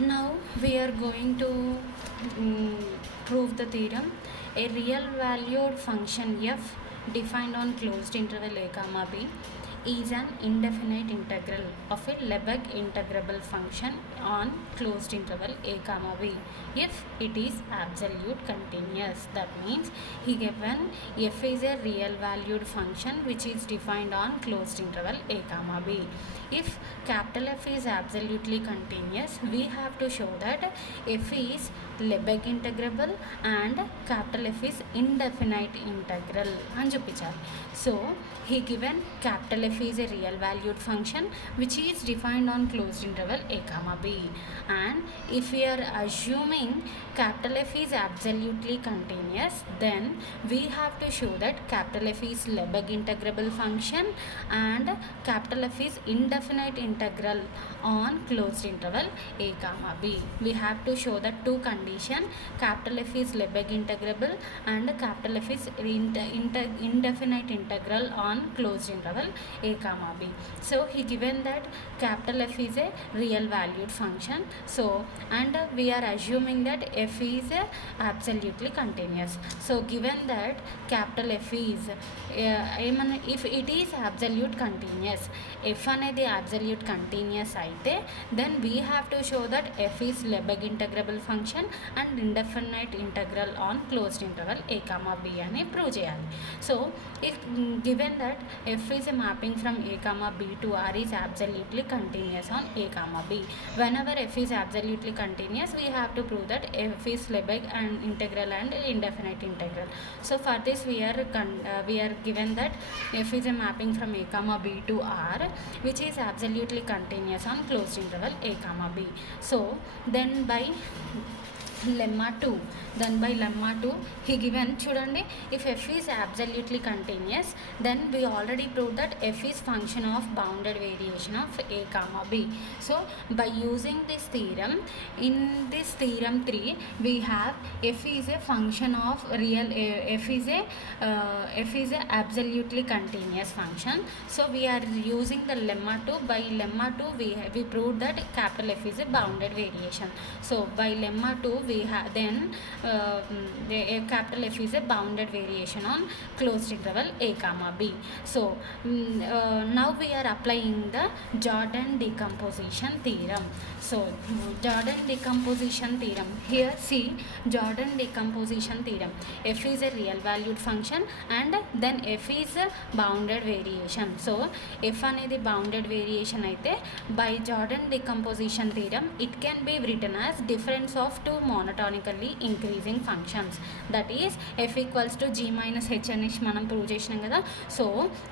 Now we are going to prove the theorem. A real valued function f defined on closed interval a comma b is an indefinite integral of a Lebesgue integrable function on closed interval a comma b if it is absolute continuous. That means he given f is a real valued function which is defined on closed interval a comma b. If capital F is absolutely continuous, we have to show that f is Lebesgue integrable and capital F is indefinite integral అని చూపించాలి. So he given capital F is a real valued function which is defined on closed interval a comma b, and if we are assuming capital F is absolutely continuous, then we have to show that capital F is Lebesgue integrable function and capital F is indefinite integral on closed interval a comma b. We have to show that two condition: capital F is Lebesgue integrable and capital F is indefinite integral on closed interval a comma b. So he given that capital F is a real valued function, so and we are assuming that f is absolutely continuous. So given that capital F is if it is absolute continuous, f అనేది absolute continuous అయితే then we have to show that f is Lebesgue integrable function and indefinite integral on closed interval a comma b అని prove చేయాలి. So if given that f is a mapping from a comma b to r is absolutely continuous on a comma b, whenever f is absolutely continuous we have to prove that f is Lebesgue and integral and indefinite integral. So for this we are given that f is a mapping from a comma b to r which is absolutely continuous on closed interval a comma b. So then by lemma 2 he given చూడండి, if f is absolutely continuous then we already proved that f is function of bounded variation of a comma b. So by using this theorem, in this theorem 3 we have f is a function of real f is a absolutely continuous function. So we are using the lemma 2. By lemma 2 we proved that capital F is a bounded variation. So by lemma 2 we have then capital F is a bounded variation on closed interval a comma b. So now we are applying the Jordan decomposition theorem. So Jordan decomposition theorem, here see Jordan decomposition theorem, f is a real valued function and then f is a bounded variation. So f అనేది bounded variation అయితే by Jordan decomposition theorem it can be written as difference of two monotonically increasing functions, that is f equals to g minus h అనేసి మనం prove చేసినాం కదా. So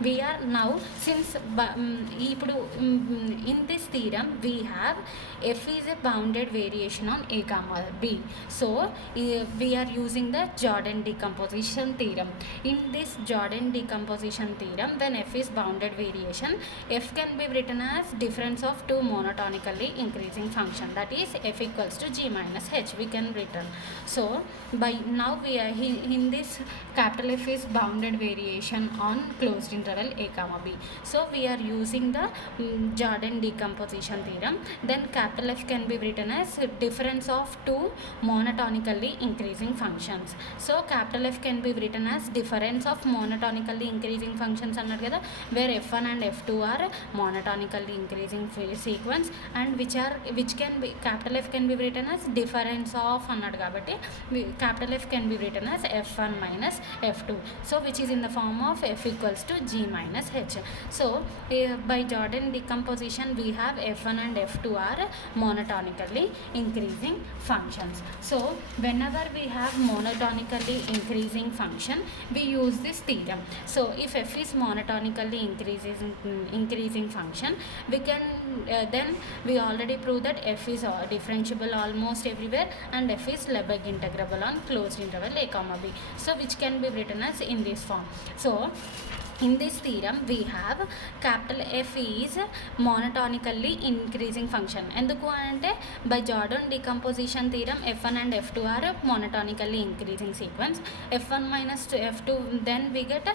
we are now since ఇప్పుడు in this theorem we have f is a bounded variation on a comma b. So we are using the Jordan decomposition theorem. In this Jordan decomposition theorem, when f is bounded variation, f can be written as difference of two monotonically increasing function, that is f equals to g minus h we can written. So by now we are in this capital F is bounded variation on closed interval a comma b. So we are using the Jordan decomposition theorem. Then capital F can be written as difference of two monotonically increasing functions. So capital F can be written as difference of monotonically increasing functions అన్నారు కదా, where f1 and f2 are monotonically increasing sequence and which can be capital F can be written as difference of అన్నాడు కాబట్టి capital F can be written as f1 minus f2, so which is in the form of f equals to g minus h. So by Jordan decomposition we have f1 and f2 are monotonically increasing functions. So whenever we have monotonically increasing function we use this theorem. So if f is monotonically increasing function, we can then we already proved that f is differentiable almost everywhere and f is Lebesgue integrable on closed interval a comma b, so which can be written as in this form. So In this theorem we have capital F is monotonically increasing function. ఎందుకు అంటే by Jordan decomposition theorem f1 and f2 are monotonically increasing sequence. f1 minus f2, then we get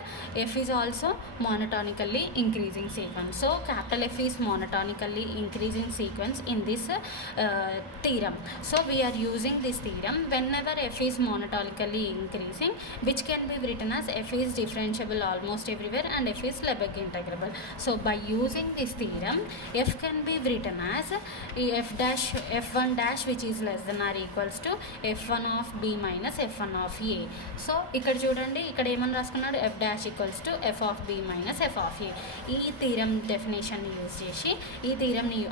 f is also monotonically increasing sequence. So capital F is monotonically increasing sequence in this theorem. So we are using this theorem whenever f is monotonically increasing, which can be written as f is differentiable almost everywhere and f is Lebesgue integrable. So by using this theorem, f can be written as f1 dash which is less than or equals to f1 of b minus f1 of a. So ఇక్కడ చూడండి, ఇక్కడ ఏమని రాసుకున్నాడు, f dash equals to f of b minus f of a. ఈ theorem డెఫినేషన్ని use చేసి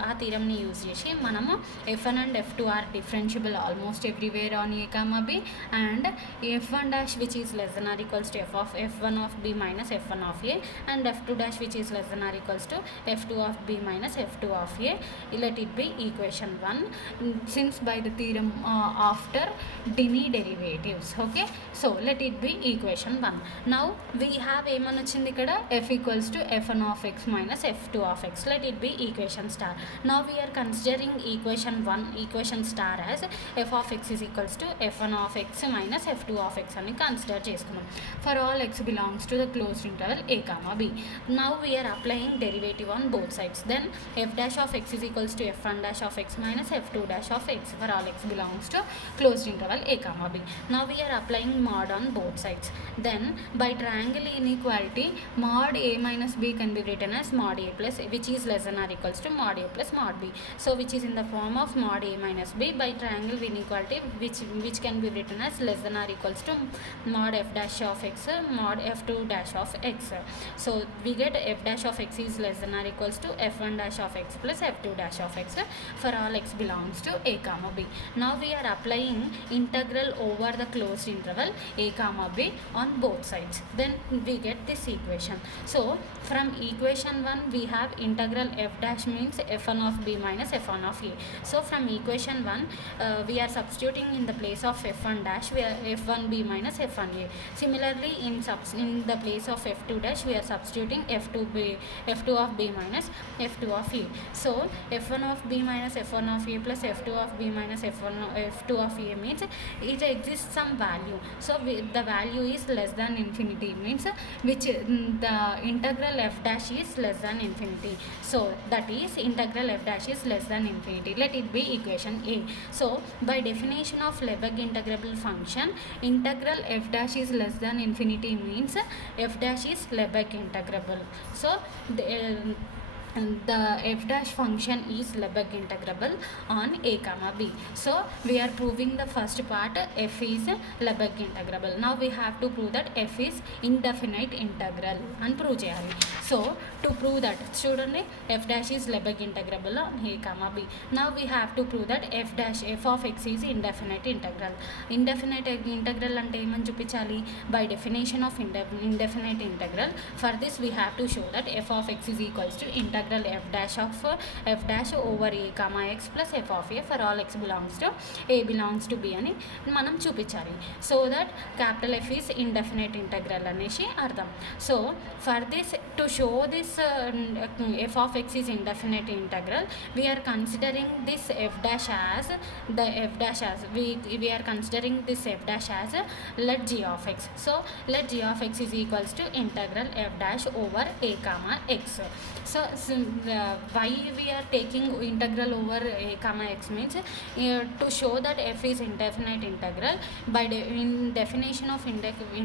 ఆ థీరంని యూజ్ చేసి మనము f1 and f2 are differentiable almost everywhere on a comma b and f1 dash which is less than or equals to f1 of b minus f1 of a and f2 dash which is less than or equals to f2 of b minus f2 of a. Let it be equation 1 since by the theorem after Dini derivatives. Okay, so let it be equation 1. Now we have ఏమని వచ్చింది ఇక్కడ f equals to f1 of x minus f2 of x. Let it be equation star. Now we are considering equation 1 equation star as f of x is equals to f1 of x minus f2 of x అని consider చేసుకున్నాం. For all x belongs to the closed interval a comma b. Now we are applying derivative on both sides. Then f dash of x is equals to f1 dash of x minus f2 dash of x for all x belongs to closed interval a comma b. Now we are applying mod on both sides. Then by triangle inequality, mod a minus b can be written as mod a plus which is less than or equals to mod a plus mod b. So which is in the form of mod a minus b by triangle inequality which can be written as less than or equals to mod f dash of x mod f2 dash of x. So we get f dash of x is less than or equals to f1 dash of x plus f2 dash of x for all x belongs to a comma b. Now we are applying integral over the closed interval a comma b on both sides. Then we get this equation. So from equation 1 we have integral f dash means f1 of b minus f1 of a. So from equation 1 we are substituting in the place of f1 dash we are f1b minus f1a. Similarly in the place of f2 dash we are substituting f2 of b minus f2 of a. So f1 of b minus f1 of a plus f2 of b minus f2 of a means it exists some value. So the value is less than infinity means which the integral f dash is less than infinity. So that is integral f dash is less than infinity. Let it be equation a. So by definition of Lebesgue integrable function, integral f dash is less than infinity means f dash is Lebesgue integrable. So the f dash function is Lebesgue integrable on a comma b. So we are proving the first part, f is Lebesgue integrable. Now we have to prove that f is indefinite integral and prove cheyali. So to prove that student f dash is Lebesgue integrable on a comma b. Now we have to prove that f of x is indefinite integral. Indefinite integral ante emani chupichali by definition of indefinite integral. For this we have to show that f of x is equals to integral f dash over a comma x plus f of a for all x belongs to a belongs to b అని మనం చూపించాలి. So that capital F is indefinite integral అనేసి అర్థం. So for this to show this f of x is indefinite integral, we are considering this f dash as we are considering this f dash as let g of x. So let g of x is equals to integral f dash over a comma x. So why we are taking integral over a comma x means to show that f is indefinite integral. By in definition of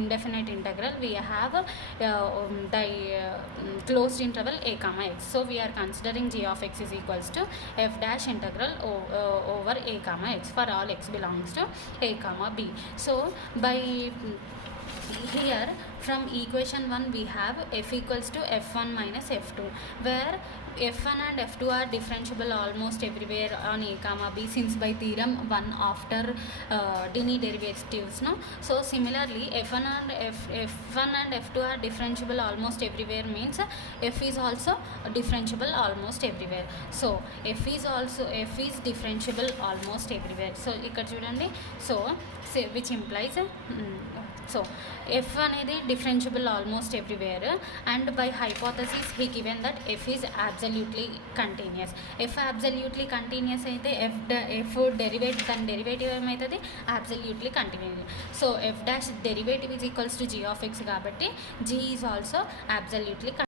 indefinite integral we have the closed interval a comma x. So we are considering g of x is equals to f dash integral over a comma x for all x belongs to a comma b. So by here from equation 1 we have f equals to f1 minus f2 where f1 and f2 are differentiable almost everywhere on a comma b since by theorem 1 after Dini derivatives. No, so similarly f1 and f2 are differentiable almost everywhere means f is also differentiable almost everywhere. So f is differentiable almost everywhere. So ikkada chudandi, so which implies so f అనేది differentiable almost everywhere, and by hypothesis he given that f is absolutely continuous. F absolutely continuous అయితే f derivative దాని derivative ఏమవుతుంది, absolutely continuous. So f dash derivative is equals to g of x కాబట్టి g is also absolutely